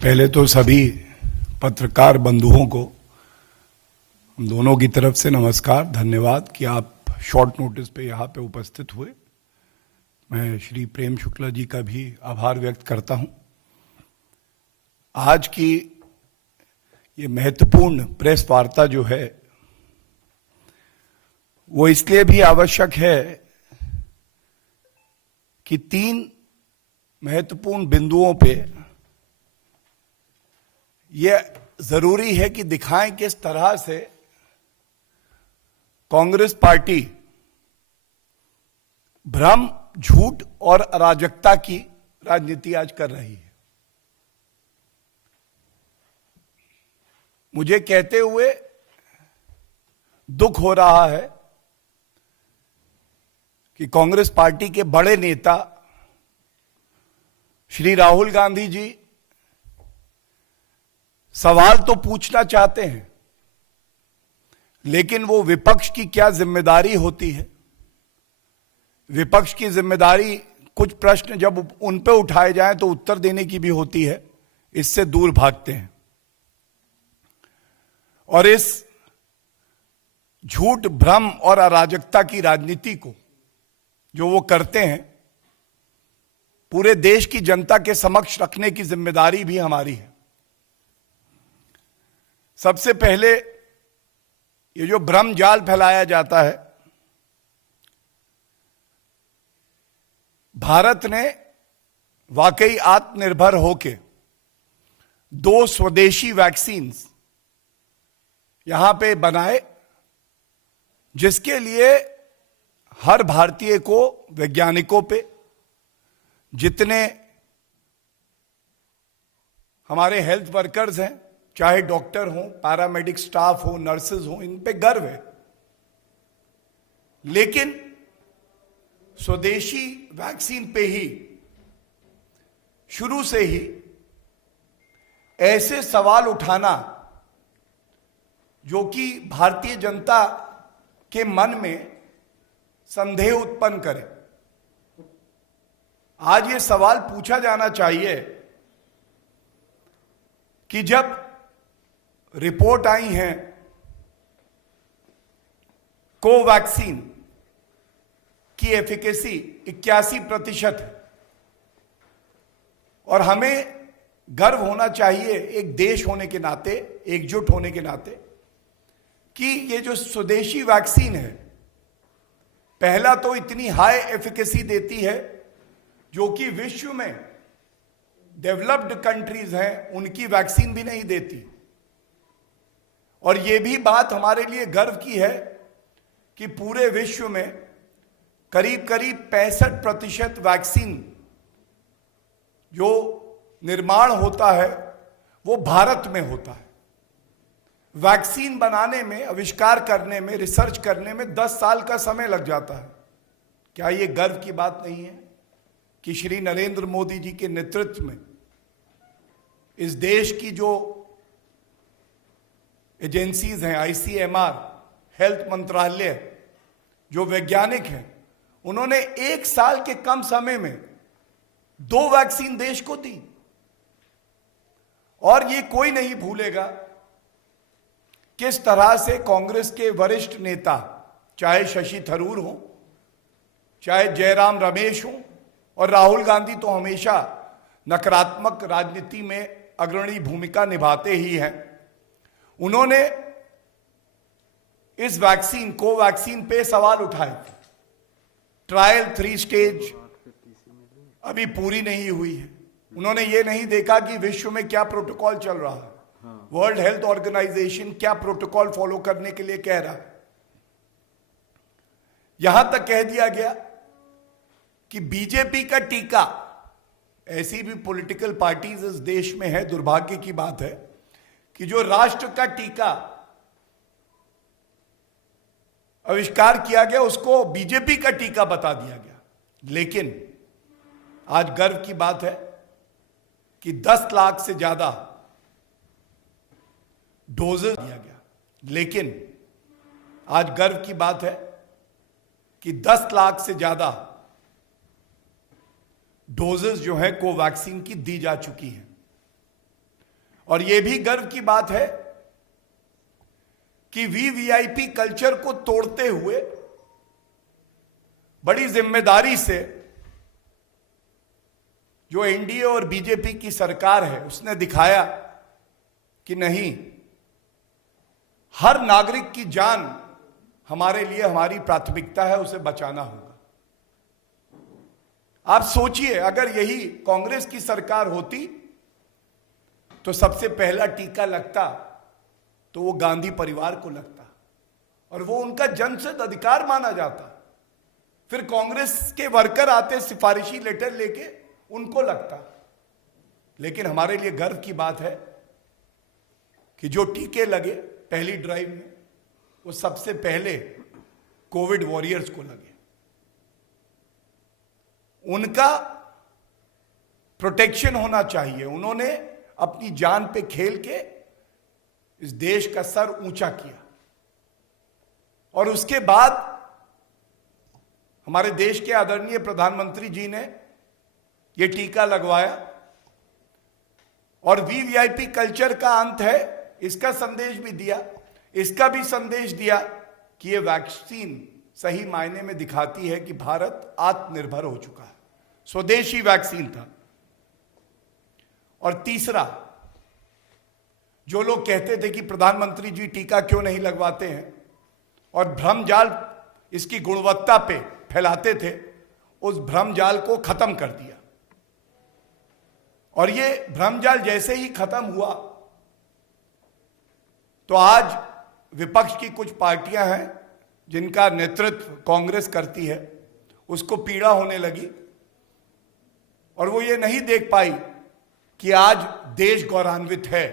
पहले तो सभी पत्रकार बंधुओं को हम दोनों की तरफ से नमस्कार, धन्यवाद कि आप शॉर्ट नोटिस पे यहाँ पे उपस्थित हुए। मैं श्री प्रेम शुक्ला जी का भी आभार व्यक्त करता हूँ। आज की ये महत्वपूर्ण प्रेस वार्ता जो है वो इसलिए भी आवश्यक है कि 3 महत्वपूर्ण बिंदुओं पे ये जरूरी है कि दिखाएं किस तरह से कांग्रेस पार्टी भ्रम, झूठ और अराजकता की राजनीति आज कर रही है। मुझे कहते हुए दुख हो रहा है कि कांग्रेस पार्टी के बड़े नेता श्री राहुल गांधी जी सवाल तो पूछना चाहते हैं, लेकिन वो विपक्ष की क्या जिम्मेदारी होती है, विपक्ष की जिम्मेदारी कुछ प्रश्न जब उन पे उठाए जाएं तो उत्तर देने की भी होती है, इससे दूर भागते हैं और इस झूठ, भ्रम और अराजकता की राजनीति को जो वो करते हैं पूरे देश की जनता के समक्ष रखने की जिम्मेदारी भी हमारी है। सबसे पहले ये जो भ्रम जाल फैलाया जाता है, भारत ने वाकई आत्मनिर्भर होके 2 स्वदेशी वैक्सीन यहां पे बनाए, जिसके लिए हर भारतीय को, वैज्ञानिकों पे, जितने हमारे हेल्थ वर्कर्स हैं, चाहे डॉक्टर हो, पैरामेडिक स्टाफ हो, नर्सेज हो, इन पे गर्व है। लेकिन स्वदेशी वैक्सीन पे ही शुरू से ही ऐसे सवाल उठाना जो कि भारतीय जनता के मन में संदेह उत्पन्न करे। आज ये सवाल पूछा जाना चाहिए कि जब रिपोर्ट आई है कोवैक्सीन की एफिकेसी 81% है और हमें गर्व होना चाहिए एक देश होने के नाते, एकजुट होने के नाते, कि ये जो स्वदेशी वैक्सीन है पहला तो इतनी हाई एफिकेसी देती है जो कि विश्व में डेवलप्ड कंट्रीज हैं उनकी वैक्सीन भी नहीं देती। और यह भी बात हमारे लिए गर्व की है कि पूरे विश्व में करीब करीब 65% वैक्सीन जो निर्माण होता है वो भारत में होता है। वैक्सीन बनाने में, आविष्कार करने में, रिसर्च करने में 10 साल का समय लग जाता है। क्या ये गर्व की बात नहीं है कि श्री नरेंद्र मोदी जी के नेतृत्व में इस देश की जो एजेंसीज हैं, ICMR, हेल्थ मंत्रालय, जो वैज्ञानिक हैं, उन्होंने 1 साल के कम समय में 2 वैक्सीन देश को दी। और ये कोई नहीं भूलेगा किस तरह से कांग्रेस के वरिष्ठ नेता, चाहे शशि थरूर हो, चाहे जयराम रमेश हो, और राहुल गांधी तो हमेशा नकारात्मक राजनीति में अग्रणी भूमिका निभाते ही हैं, उन्होंने इस वैक्सीन, कोवैक्सीन पे सवाल उठाए थे। ट्रायल 3 स्टेज अभी पूरी नहीं हुई है। उन्होंने ये नहीं देखा कि विश्व में क्या प्रोटोकॉल चल रहा है, वर्ल्ड हेल्थ ऑर्गेनाइजेशन क्या प्रोटोकॉल फॉलो करने के लिए कह रहा है। यहां तक कह दिया गया कि बीजेपी का टीका, ऐसी भी पॉलिटिकल पार्टीज इस देश में है, दुर्भाग्य की बात है कि जो राष्ट्र का टीका आविष्कार किया गया उसको बीजेपी का टीका बता दिया गया। लेकिन आज गर्व की बात है कि 10 लाख से ज्यादा डोजेस दिया गया। लेकिन आज गर्व की बात है कि 10 लाख से ज्यादा डोजेस जो है कोवैक्सीन की दी जा चुकी हैं। और यह भी गर्व की बात है कि वीवीआईपी कल्चर को तोड़ते हुए बड़ी जिम्मेदारी से जो एनडीए और बीजेपी की सरकार है उसने दिखाया कि नहीं, हर नागरिक की जान हमारे लिए हमारी प्राथमिकता है, उसे बचाना होगा। आप सोचिए, अगर यही कांग्रेस की सरकार होती तो सबसे पहला टीका लगता तो वो गांधी परिवार को लगता और वो उनका जन्मसिद्ध अधिकार माना जाता। फिर कांग्रेस के वर्कर आते सिफारिशी लेटर लेके, उनको लगता। लेकिन हमारे लिए गर्व की बात है कि जो टीके लगे पहली ड्राइव में, वो सबसे पहले कोविड वॉरियर्स को लगे। उनका प्रोटेक्शन होना चाहिए। उन्होंने अपनी जान पे खेल के इस देश का सर ऊंचा किया और उसके बाद हमारे देश के आदरणीय प्रधानमंत्री जी ने यह टीका लगवाया और वीवीआईपी कल्चर का अंत है, इसका संदेश भी दिया। इसका भी संदेश दिया कि यह वैक्सीन सही मायने में दिखाती है कि भारत आत्मनिर्भर हो चुका है। स्वदेशी वैक्सीन था। और तीसरा, जो लोग कहते थे कि प्रधानमंत्री जी टीका क्यों नहीं लगवाते हैं और भ्रमजाल इसकी गुणवत्ता पे फैलाते थे, उस भ्रमजाल को खत्म कर दिया। और ये भ्रमजाल जैसे ही खत्म हुआ तो आज विपक्ष की कुछ पार्टियां हैं जिनका नेतृत्व कांग्रेस करती है, उसको पीड़ा होने लगी और वो ये नहीं देख पाई कि आज देश गौरवान्वित है।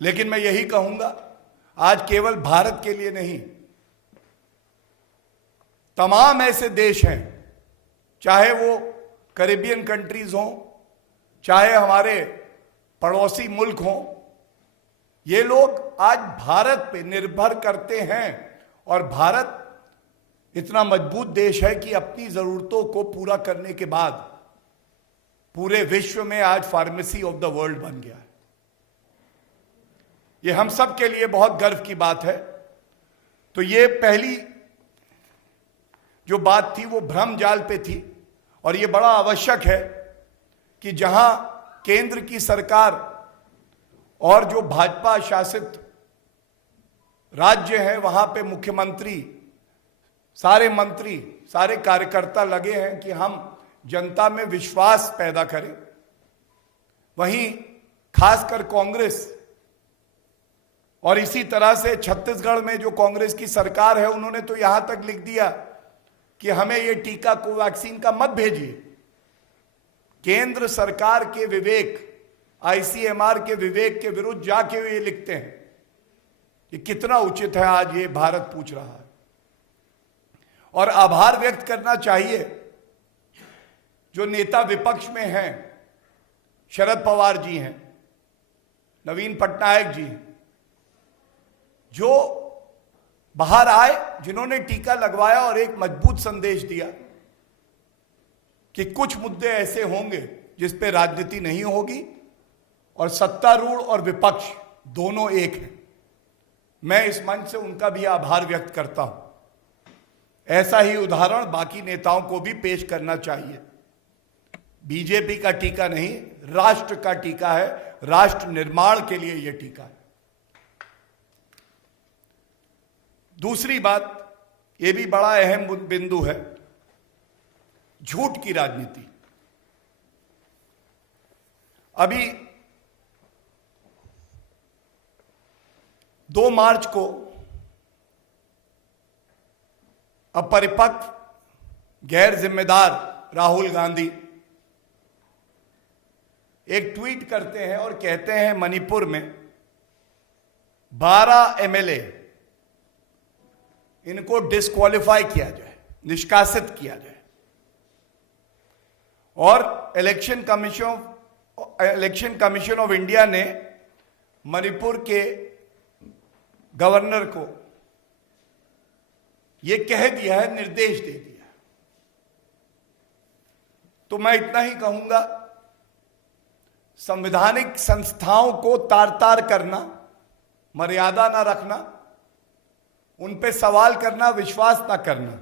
लेकिन मैं यही कहूंगा, आज केवल भारत के लिए नहीं, तमाम ऐसे देश हैं, चाहे वो कैरेबियन कंट्रीज हों, चाहे हमारे पड़ोसी मुल्क हों, ये लोग आज भारत पे निर्भर करते हैं। और भारत इतना मजबूत देश है कि अपनी जरूरतों को पूरा करने के बाद पूरे विश्व में आज फार्मेसी ऑफ द वर्ल्ड बन गया है। ये हम सब के लिए बहुत गर्व की बात है। तो ये पहली जो बात थी वो भ्रमजाल पे थी और ये बड़ा आवश्यक है कि जहां केंद्र की सरकार और जो भाजपा शासित राज्य है वहां पे मुख्यमंत्री, सारे मंत्री, सारे कार्यकर्ता लगे हैं कि हम जनता में विश्वास पैदा करें। वहीं खासकर कांग्रेस और इसी तरह से छत्तीसगढ़ में जो कांग्रेस की सरकार है, उन्होंने तो यहां तक लिख दिया कि हमें ये टीका कोवैक्सीन का मत भेजिए। केंद्र सरकार के विवेक, आईसीएमआर के विवेक के विरुद्ध जाके ये लिखते हैं। ये कितना उचित है, आज ये भारत पूछ रहा है। और आभार व्यक्त करना चाहिए जो नेता विपक्ष में हैं, शरद पवार जी हैं, नवीन पटनायक जी हैं, जो बाहर आए, जिन्होंने टीका लगवाया और एक मजबूत संदेश दिया कि कुछ मुद्दे ऐसे होंगे जिस पे राजनीति नहीं होगी और सत्तारूढ़ और विपक्ष दोनों एक हैं। मैं इस मंच से उनका भी आभार व्यक्त करता हूं। ऐसा ही उदाहरण बाकी नेताओं को भी पेश करना चाहिए। बीजेपी का टीका नहीं, राष्ट्र का टीका है, राष्ट्र निर्माण के लिए यह टीका है। दूसरी बात, यह भी बड़ा अहम बिंदु है, झूठ की राजनीति। अभी 2 मार्च को अपरिपक्व, गैर जिम्मेदार राहुल गांधी एक ट्वीट करते हैं और कहते हैं मणिपुर में 12 एमएलए इनको डिस्क्वालीफाई किया जाए, निष्कासित किया जाए। और इलेक्शन कमीशन ऑफ इंडिया ने मणिपुर के गवर्नर को यह कह दिया है, निर्देश दे दिया। तो मैं इतना ही कहूंगा संवैधानिक संस्थाओं को तार तार करना, मर्यादा ना रखना, उन पे सवाल करना, विश्वास ना करना,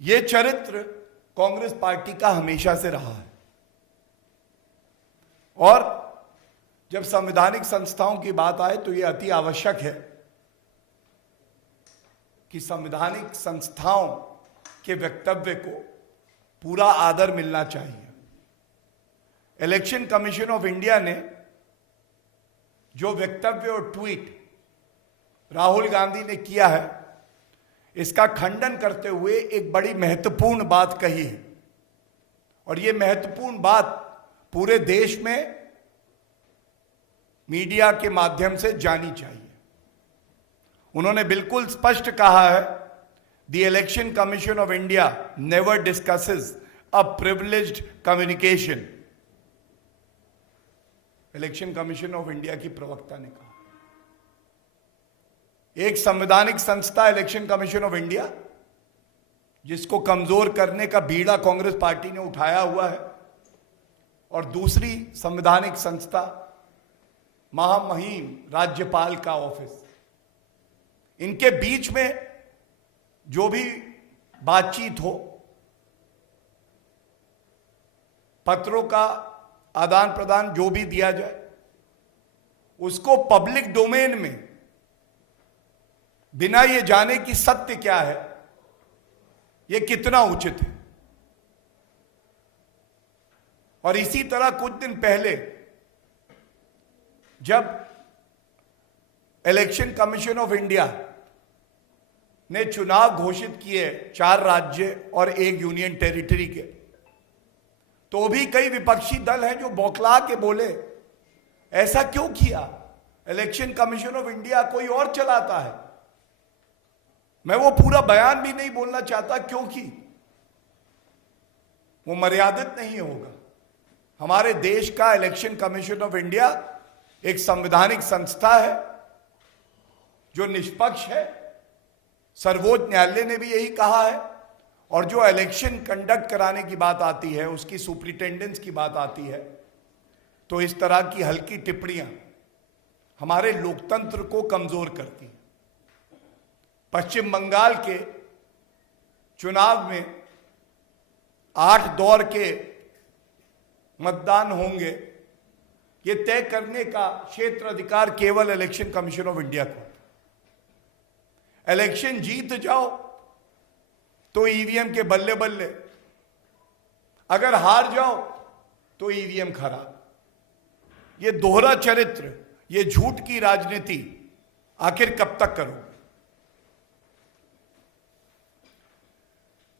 यह चरित्र कांग्रेस पार्टी का हमेशा से रहा है। और जब संवैधानिक संस्थाओं की बात आए तो यह अति आवश्यक है कि संवैधानिक संस्थाओं के वक्तव्य को पूरा आदर मिलना चाहिए। इलेक्शन कमीशन ऑफ इंडिया ने जो वक्तव्य और ट्वीट राहुल गांधी ने किया है, इसका खंडन करते हुए एक बड़ी महत्वपूर्ण बात कही है, और यह महत्वपूर्ण बात पूरे देश में मीडिया के माध्यम से जानी चाहिए। उन्होंने बिल्कुल स्पष्ट कहा है, the election commission of India never discusses a privileged communication. Election commission of India की प्रवक्ता ने कहा, एक संवैधानिक संस्था इलेक्शन कमीशन ऑफ इंडिया, जिसको कमजोर करने का बीड़ा कांग्रेस पार्टी ने उठाया हुआ है, और दूसरी संवैधानिक संस्था महामहिम राज्यपाल का ऑफिस, इनके बीच में जो भी बातचीत हो, पत्रों का आदान प्रदान जो भी दिया जाए, उसको पब्लिक डोमेन में बिना ये जाने कि सत्य क्या है, ये कितना उचित है। और इसी तरह कुछ दिन पहले जब इलेक्शन कमीशन ऑफ इंडिया ने चुनाव घोषित किए 4 राज्य और 1 यूनियन टेरिटरी के, तो भी कई विपक्षी दल हैं जो बौखला के बोले, ऐसा क्यों किया? इलेक्शन कमीशन ऑफ इंडिया कोई और चलाता है। मैं वो पूरा बयान भी नहीं बोलना चाहता, क्योंकि वो मर्यादित नहीं होगा। हमारे देश का इलेक्शन कमीशन ऑफ इंडिया एक संवैधानिक संस्था है जो निष्पक्ष है, सर्वोच्च न्यायालय ने भी यही कहा है। और जो इलेक्शन कंडक्ट कराने की बात आती है, उसकी सुपरिटेंडेंस की बात आती है, तो इस तरह की हल्की टिप्पणियां हमारे लोकतंत्र को कमजोर करती हैं। पश्चिम बंगाल के चुनाव में 8 दौर के मतदान होंगे, ये तय करने का क्षेत्र अधिकार केवल इलेक्शन कमीशन ऑफ इंडिया को। इलेक्शन जीत जाओ तो ईवीएम के बल्ले बल्ले, अगर हार जाओ तो ईवीएम खराब। ये दोहरा चरित्र, ये झूठ की राजनीति आखिर कब तक करो?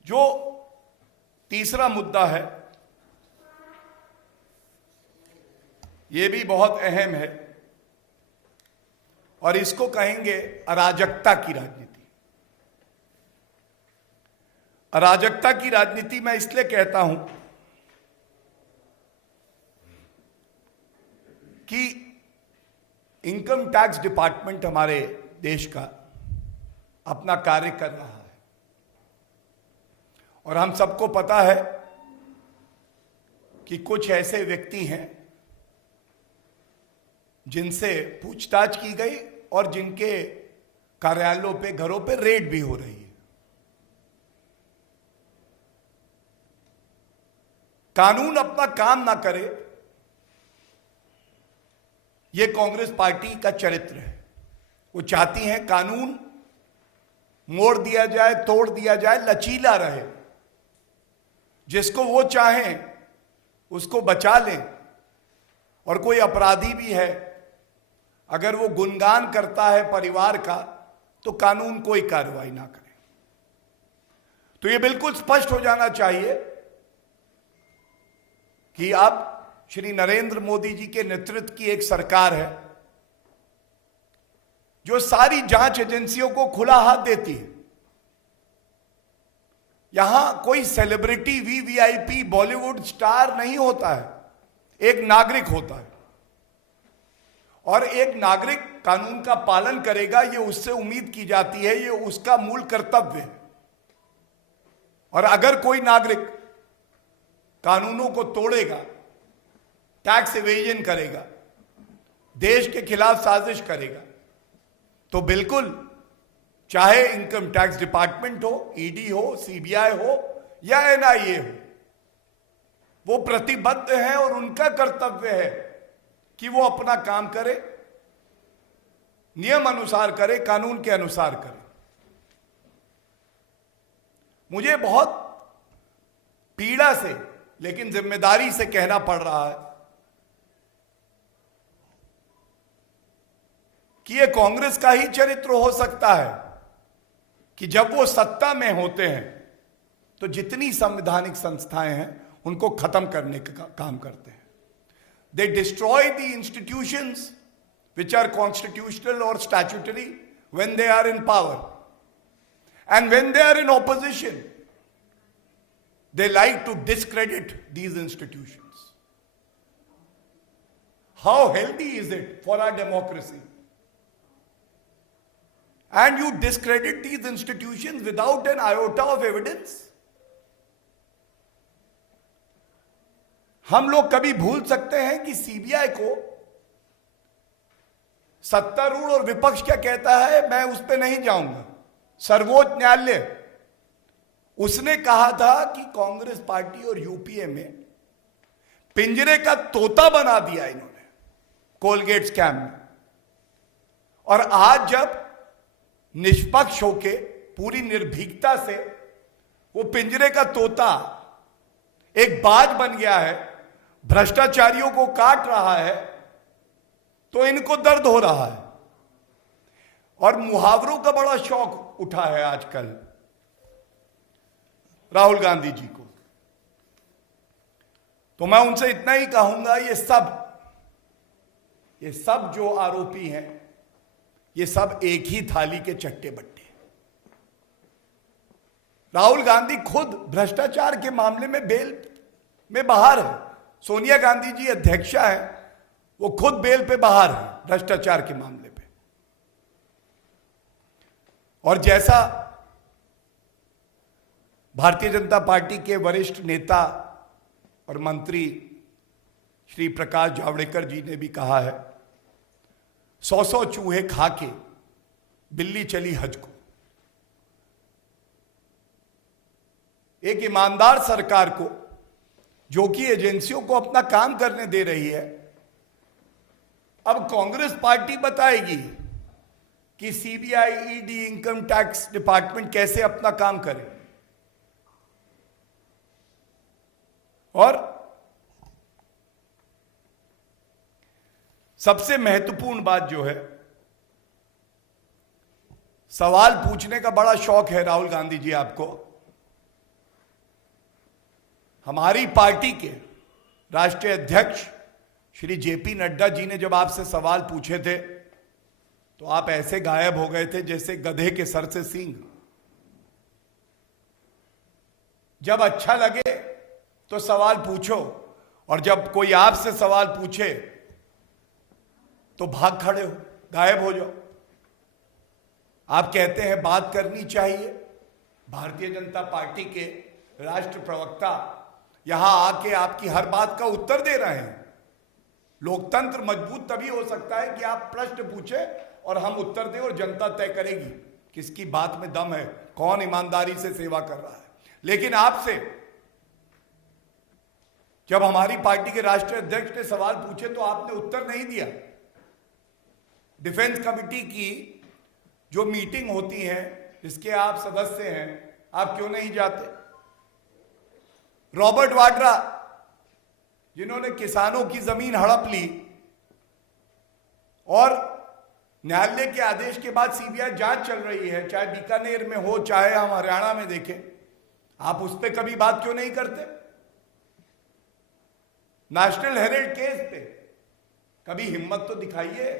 जो तीसरा मुद्दा है, यह भी बहुत अहम है, और इसको कहेंगे अराजकता की राजनीति। अराजकता की राजनीति मैं इसलिए कहता हूं कि इनकम टैक्स डिपार्टमेंट हमारे देश का अपना कार्य कर रहा है, और हम सबको पता है कि कुछ ऐसे व्यक्ति हैं जिनसे पूछताछ की गई और जिनके कार्यालयों पे, घरों पे रेड भी हो रही है। कानून अपना काम ना करे, यह कांग्रेस पार्टी का चरित्र है। वो चाहती हैं कानून मोड़ दिया जाए, तोड़ दिया जाए, लचीला रहे, जिसको वो चाहें उसको बचा लें। और कोई अपराधी भी है, अगर वो गुणगान करता है परिवार का, तो कानून कोई कार्रवाई ना करे। तो ये बिल्कुल स्पष्ट हो जाना चाहिए कि अब श्री नरेंद्र मोदी जी के नेतृत्व की एक सरकार है जो सारी जांच एजेंसियों को खुला हाथ देती है। यहां कोई सेलिब्रिटी, वीवीआईपी, बॉलीवुड स्टार नहीं होता है, एक नागरिक होता है। और एक नागरिक कानून का पालन करेगा, ये उससे उम्मीद की जाती है, ये उसका मूल कर्तव्य है। और अगर कोई नागरिक कानूनों को तोड़ेगा, टैक्स इवेजन करेगा, देश के खिलाफ साजिश करेगा, तो बिल्कुल चाहे इनकम टैक्स डिपार्टमेंट हो, ईडी हो, सीबीआई हो या एनआईए हो, वो प्रतिबद्ध है और उनका कर्तव्य है कि वो अपना काम करे, नियम अनुसार करे, कानून के अनुसार करे। मुझे बहुत पीड़ा से लेकिन जिम्मेदारी से कहना पड़ रहा है कि यह कांग्रेस का ही चरित्र हो सकता है कि जब वो सत्ता में होते हैं तो जितनी संवैधानिक संस्थाएं हैं उनको खत्म करने का काम करते हैं। दे destroy the institutions which are constitutional or statutory when they are in power, and when they are in opposition they like to discredit these institutions. How healthy is it for our democracy? And you discredit these institutions without an iota of evidence. हम लोग कभी भूल सकते हैं कि CBI को सत्तारूढ़ और विपक्ष क्या कहता है, मैं उस पर नहीं जाऊंगा। सर्वोच्च न्यायालय उसने कहा था कि कांग्रेस पार्टी और यूपीए में पिंजरे का तोता बना दिया इन्होंने कोलगेट स्कैम में। और आज जब निष्पक्ष होके पूरी निर्भीकता से वो पिंजरे का तोता एक बाज बन गया है, भ्रष्टाचारियों को काट रहा है, तो इनको दर्द हो रहा है। और मुहावरों का बड़ा शौक उठा है आजकल राहुल गांधी जी को। तो मैं उनसे इतना ही कहूंगा, ये सब जो आरोपी हैं ये सब एक ही थाली के चट्टे बट्टे। राहुल गांधी खुद भ्रष्टाचार के मामले में बेल में बाहर है। सोनिया गांधी जी अध्यक्षा है, वो खुद बेल पे बाहर है भ्रष्टाचार के मामले पे। और जैसा भारतीय जनता पार्टी के वरिष्ठ नेता और मंत्री श्री प्रकाश जावड़ेकर जी ने भी कहा है, 100 चूहे खा के बिल्ली चली हज को। एक ईमानदार सरकार को, जो कि एजेंसियों को अपना काम करने दे रही है, अब कांग्रेस पार्टी बताएगी कि CBI, ED, income tax department कैसे अपना काम करे। और सबसे महत्वपूर्ण बात जो है, सवाल पूछने का बड़ा शौक है राहुल गांधी जी आपको। हमारी पार्टी के राष्ट्रीय अध्यक्ष श्री जेपी नड्डा जी ने जब आपसे सवाल पूछे थे तो आप ऐसे गायब हो गए थे जैसे गधे के सर से सींग। जब अच्छा लगे तो सवाल पूछो, और जब कोई आपसे सवाल पूछे तो भाग खड़े हो, गायब हो जाओ। आप कहते हैं बात करनी चाहिए। भारतीय जनता पार्टी के राष्ट्र प्रवक्ता यहां आके आपकी हर बात का उत्तर दे रहे हैं। लोकतंत्र मजबूत तभी हो सकता है कि आप प्रश्न पूछे और हम उत्तर दें, और जनता तय करेगी किसकी बात में दम है, कौन ईमानदारी से सेवा कर रहा है। लेकिन आपसे जब हमारी पार्टी के राष्ट्रीय अध्यक्ष ने सवाल पूछे तो आपने उत्तर नहीं दिया। डिफेंस कमेटी की जो मीटिंग होती है जिसके आप सदस्य हैं, आप क्यों नहीं जाते? रॉबर्ट वाड्रा जिन्होंने किसानों की जमीन हड़प ली और न्यायालय के आदेश के बाद सीबीआई जांच चल रही है, चाहे बीकानेर में हो चाहे हम हरियाणा में देखें, आप उस पर कभी बात क्यों नहीं करते? नेशनल हेराल्ड केस पे कभी हिम्मत तो दिखाइए,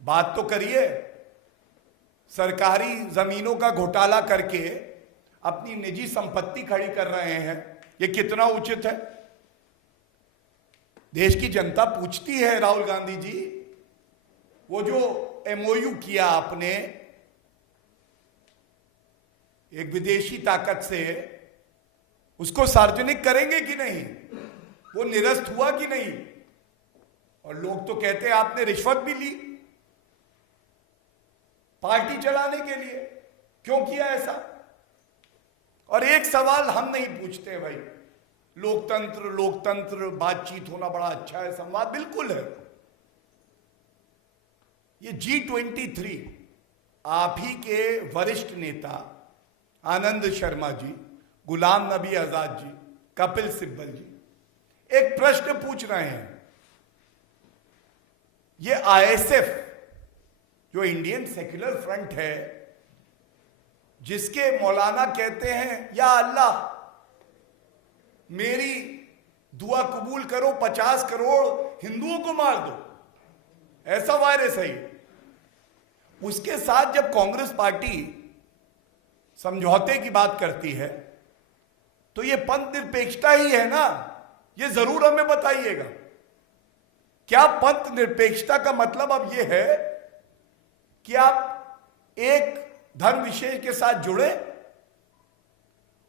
बात तो करिए। सरकारी जमीनों का घोटाला करके अपनी निजी संपत्ति खड़ी कर रहे हैं, ये कितना उचित है? देश की जनता पूछती है राहुल गांधी जी, वो जो एमओयू किया आपने एक विदेशी ताकत से, उसको सार्वजनिक करेंगे कि नहीं, वो निरस्त हुआ कि नहीं। और लोग तो कहते हैं आपने रिश्वत भी ली पार्टी चलाने के लिए, क्यों किया ऐसा। और एक सवाल हम नहीं पूछते भाई, लोकतंत्र लोकतंत्र बातचीत होना बड़ा अच्छा है, संवाद बिल्कुल है। ये G23 आप ही के वरिष्ठ नेता आनंद शर्मा जी, गुलाम नबी आजाद जी, कपिल सिब्बल जी एक प्रश्न पूछ रहे हैं। ये ISF जो इंडियन सेक्युलर फ्रंट है, जिसके मौलाना कहते हैं या अल्लाह मेरी दुआ कबूल करो, 50 करोड़ हिंदुओं को मार दो, ऐसा वायरस है। उसके साथ जब कांग्रेस पार्टी समझौते की बात करती है तो ये पंथ निरपेक्षता ही है ना, ये जरूर हमें बताइएगा। क्या पंथ निरपेक्षता का मतलब अब यह है कि आप एक धर्म विशेष के साथ जुड़े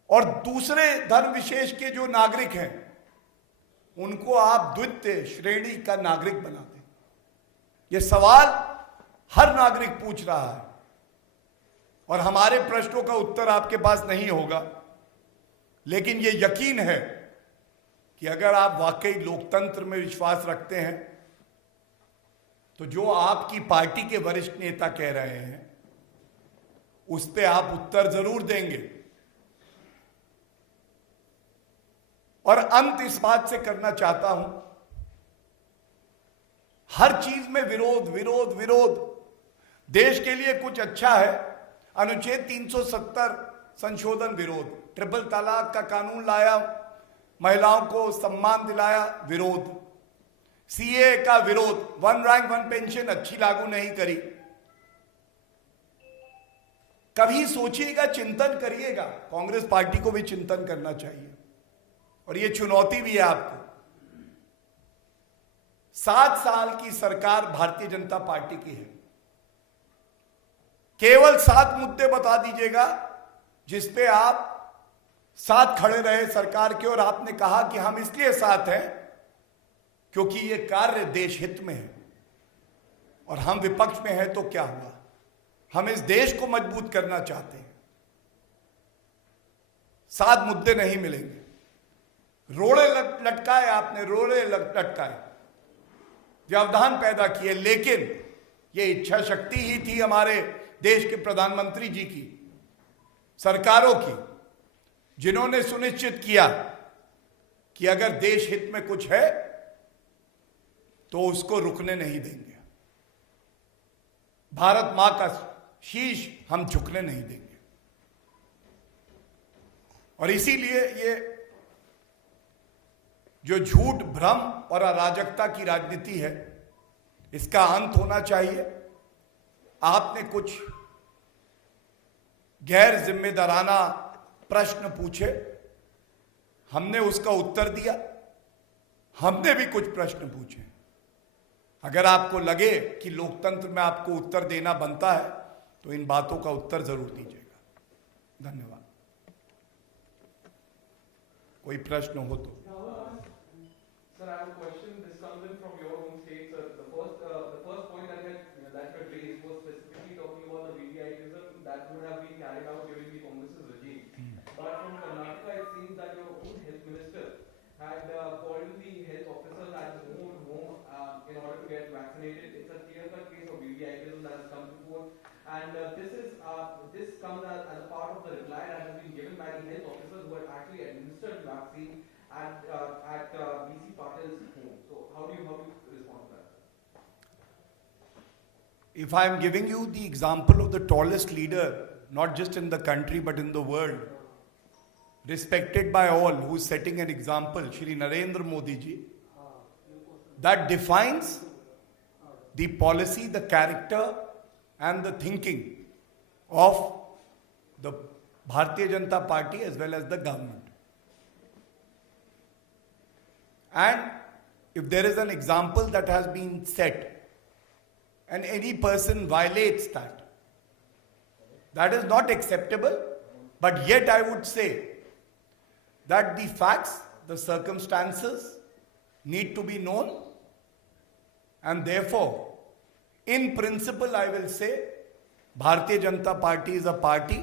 और दूसरे धर्म विशेष के जो नागरिक हैं उनको आप द्वितीय श्रेणी का नागरिक बना दें? यह सवाल हर नागरिक पूछ रहा है और हमारे प्रश्नों का उत्तर आपके पास नहीं होगा, लेकिन यह यकीन है कि अगर आप वाकई लोकतंत्र में विश्वास रखते हैं तो जो आपकी पार्टी के वरिष्ठ नेता कह रहे हैं उस पर आप उत्तर जरूर देंगे। और अंत इस बात से करना चाहता हूं, हर चीज में विरोध विरोध विरोध। देश के लिए कुछ अच्छा है, अनुच्छेद 370 संशोधन विरोध, ट्रिपल तलाक का कानून लाया, महिलाओं को सम्मान दिलाया विरोध, सीए का विरोध, वन रैंक वन पेंशन अच्छी लागू नहीं करी। कभी सोचिएगा, चिंतन करिएगा, कांग्रेस पार्टी को भी चिंतन करना चाहिए और यह चुनौती भी है आपको। 7 साल की सरकार भारतीय जनता पार्टी की है, केवल 7 मुद्दे बता दीजिएगा जिस पे आप साथ खड़े रहे सरकार के, और आपने कहा कि हम इसलिए साथ हैं क्योंकि ये कार्य देश हित में है। और हम विपक्ष में हैं तो क्या हुआ, हम इस देश को मजबूत करना चाहते हैं। 7 मुद्दे नहीं मिलेंगे, रोड़े लटकाए आपने, रोड़े लटकाए, व्यवधान पैदा किए, लेकिन ये इच्छा शक्ति ही थी हमारे देश के प्रधानमंत्री जी की, सरकारों की, जिन्होंने सुनिश्चित किया कि अगर देश हित में कुछ है तो उसको रुकने नहीं देंगे। भारत मां का शीश हम झुकने नहीं देंगे। और इसीलिए ये जो झूठ, भ्रम और अराजकता की राजनीति है, इसका अंत होना चाहिए। आपने कुछ गैर जिम्मेदाराना प्रश्न पूछे, हमने उसका उत्तर दिया। हमने भी कुछ प्रश्न पूछे। अगर आपको लगे कि लोकतंत्र में आपको उत्तर देना बनता है तो इन बातों का उत्तर जरूर दीजिएगा। धन्यवाद। कोई प्रश्न हो तो। Sir, I have a question. This comes in from your own state, sir. The first point that you had raised was specifically talking about the VVIPism that would have been carried out during the Congress's regime. But from Karnataka, it seems that your own health minister had called the health officers at his own home in order to get vaccinated. It's a clear-cut case of VVIPism that has come to forth, and this comes as a part of the reply that has been given by the health officers who had actually administered the vaccine at BC Patil's home. So how do you respond to that? If I am giving you the example of the tallest leader, not just in the country but in the world, respected by all, who is setting an example, Shri Narendra Modi ji, that defines the policy, the character and the thinking of the Bharatiya Janata Party as well as the government. And if there is an example that has been set and any person violates that, that is not acceptable. But yet I would say that the facts, the circumstances need to be known, and therefore, in principle, I will say, Bharatiya Janata Party is a party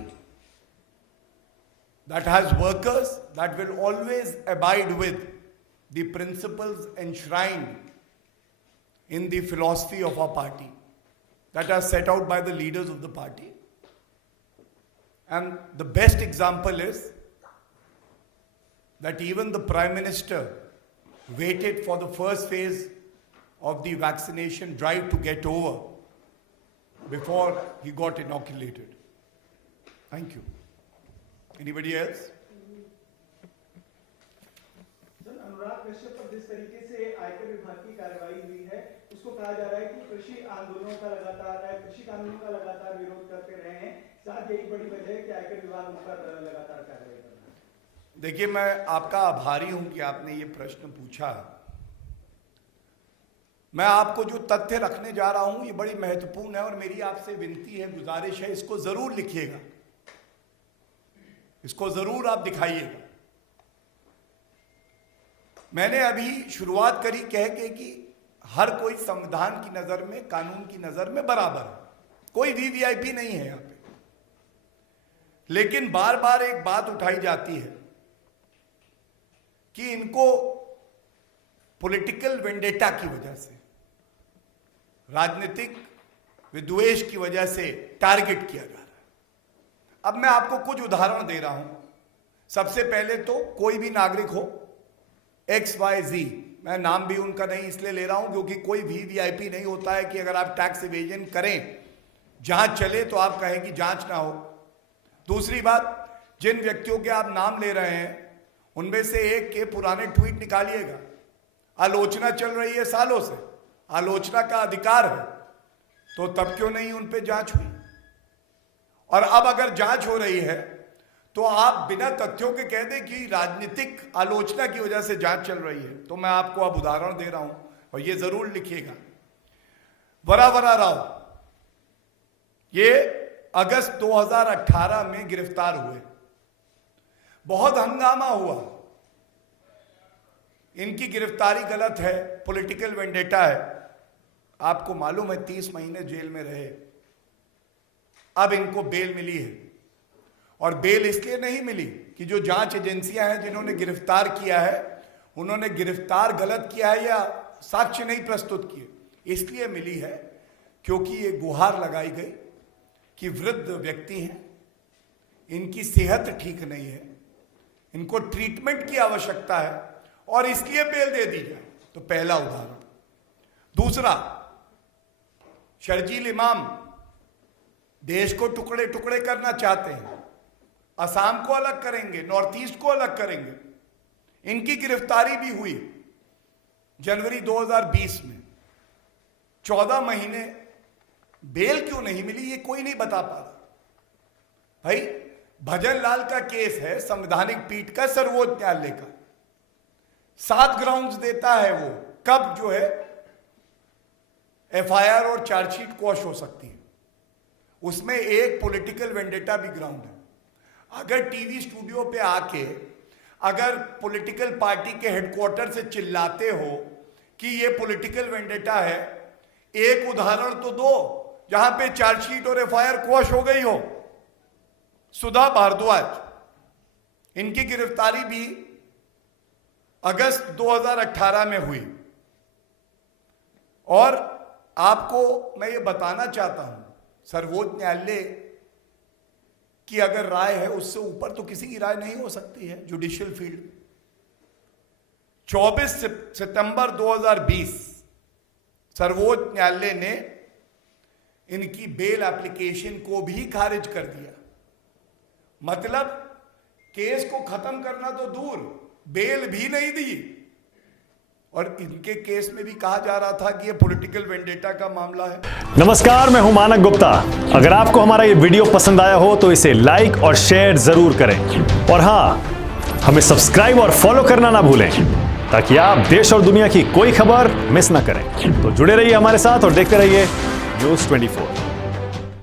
that has workers that will always abide with the principles enshrined in the philosophy of our party that are set out by the leaders of the party. And the best example is that even the Prime Minister waited for the first phase of the vaccination drive to get over before he got inoculated. Thank you. Anybody else? Sir, Anurag Kashyap पर जिस तरीके से आयकर विभाग की कार्रवाई हुई है, उसको कहा जा रहा है कि कृषि आंदोलनों का लगातार, कृषि कानूनों का लगातार विरोध करते रहे हैं। शायद यही बड़ी वजह है कि आयकर विभाग उन पर लगातार कार्रवाई कर रहा है। देखिए, मैं आपका आभारी हूं कि आपने ये प्रश्न पूछा। मैं आपको जो तथ्य रखने जा रहा हूं, ये बड़ी महत्वपूर्ण है और मेरी आपसे विनती है, गुजारिश है, इसको जरूर लिखिएगा, इसको जरूर आप दिखाइएगा। मैंने अभी शुरुआत करी कह के कि हर कोई संविधान की नजर में, कानून की नजर में बराबर है, कोई वीवीआईपी नहीं है यहां पे। लेकिन बार बार एक बात उठाई जाती है कि इनको पॉलिटिकल वेंडेटा की वजह से, राजनीतिक विद्वेष की वजह से टारगेट किया जा रहा है। अब मैं आपको कुछ उदाहरण दे रहा हूं। सबसे पहले तो कोई भी नागरिक हो, XYZ, मैं नाम भी उनका नहीं इसलिए ले रहा हूं क्योंकि कोई भी वीआईपी नहीं होता है कि अगर आप टैक्स इवेजन करें, जांच चले तो आप कहें कि जांच ना हो। दूसरी बात, जिन व्यक्तियों के आप नाम ले रहे हैं उनमें से एक के पुराने ट्वीट निकालिएगा। आलोचना चल रही है सालों से, आलोचना का अधिकार है, तो तब क्यों नहीं उन पे जांच हुई? और अब अगर जांच हो रही है तो आप बिना तथ्यों के कह दें कि राजनीतिक आलोचना की वजह से जांच चल रही है। तो मैं आपको अब उदाहरण दे रहा हूं और ये जरूर लिखिएगा। वरावरा राव, ये अगस्त 2018 में गिरफ्तार हुए, बहुत हंगामा हुआ, इनकी गिरफ्तारी गलत है, पॉलिटिकल वेंडेटा है। आपको मालूम है 30 महीने जेल में रहे, अब इनको बेल मिली है। और बेल इसलिए नहीं मिली कि जो जांच एजेंसियां हैं जिन्होंने गिरफ्तार किया है उन्होंने गिरफ्तार गलत किया है या साक्ष्य नहीं प्रस्तुत किए, इसलिए मिली है क्योंकि ये गुहार लगाई गई कि वृद्ध व्यक्ति हैं, इनकी सेहत ठीक नहीं है, इनको ट्रीटमेंट की आवश्यकता है और इसलिए बेल दे दी जाए। तो पहला उदाहरण। दूसरा, शर्जील इमाम देश को टुकड़े टुकड़े करना चाहते हैं, असम को अलग करेंगे, नॉर्थ ईस्ट को अलग करेंगे। इनकी गिरफ्तारी भी हुई जनवरी 2020 में। 14 महीने बेल क्यों नहीं मिली ये कोई नहीं बता पा रहा। भाई, भजन लाल का केस है संवैधानिक पीठ का, सर्वोच्च न्यायालय का, 7 ग्राउंड्स देता है वो कब जो है एफआईआर और चार्जशीट क्वॉश हो सकती है। उसमें एक पॉलिटिकल वेंडेटा भी ग्राउंड है। अगर टीवी स्टूडियो पे आके अगर पॉलिटिकल पार्टी के हेडक्वार्टर से चिल्लाते हो कि ये पॉलिटिकल वेंडेटा है, एक उदाहरण तो दो जहां पे चार्जशीट और एफआईआर क्वॉश हो गई हो। सुधा भारद्वाज, इनकी गिरफ्तारी भी अगस्त 2018 में हुई। और आपको मैं ये बताना चाहता हूं, सर्वोच्च न्यायालय की अगर राय है उससे ऊपर तो किसी की राय नहीं हो सकती है जुडिशियल फील्ड। 24 सितंबर 2020 सर्वोच्च न्यायालय ने इनकी बेल एप्लीकेशन को भी खारिज कर दिया। मतलब केस को खत्म करना तो दूर, बेल भी नहीं दी। और इनके केस में भी कहा जा रहा था कि ये पॉलिटिकल वेंडेटा का मामला है। नमस्कार, मैं हूं मानक गुप्ता। अगर आपको हमारा ये वीडियो पसंद आया हो तो इसे लाइक और शेयर जरूर करें। और हां, हमें सब्सक्राइब और फॉलो करना ना भूलें ताकि आप देश और दुनिया की कोई खबर मिस ना करें। तो जुड़े रहिए हमारे साथ और देखते रहिए न्यूज़ 24।